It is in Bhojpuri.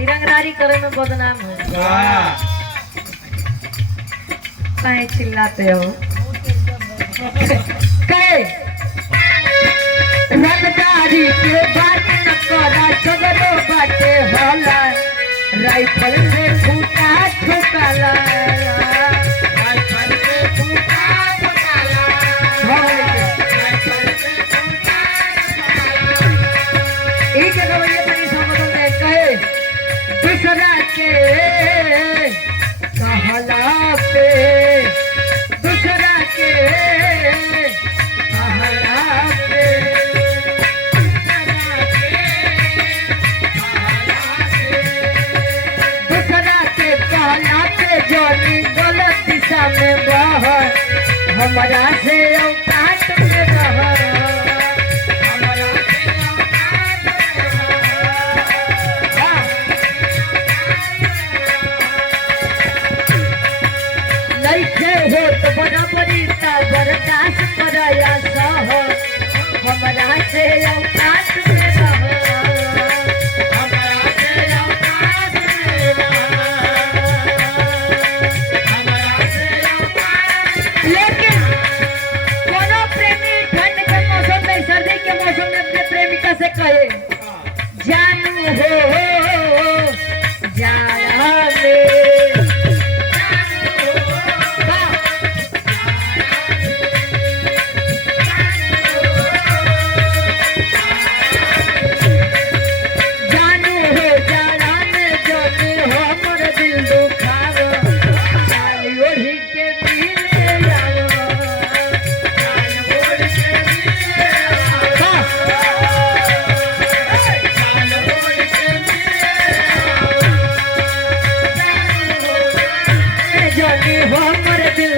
तिरंगदारी करे में बदनाम हो। काहे चिल्लाते हो? रंगदारी के बात न करा, झगड़ो बाटे होला, राइफल से फूटा ठोकाला, राइफल से फूटा ठोकाला, एक जगह ये बड़ी समझ में कहे दूसरा के कहला पे, दूसरा के कहला पे, दूसरा के कहला पे जोनी गलत दिशा में बह, हमारा से औकात में रह, हो तो बराबरी का बर्दाश्त कराया सह, हमारा से औकात में रह, हमारा से औकात में रह, हमारा से औकात। लेकिन कोनो प्रेमी ठंड के मौसम में, सर्दी के मौसम में अपने प्रेमिका से कहे जानू हो जाया में, दिल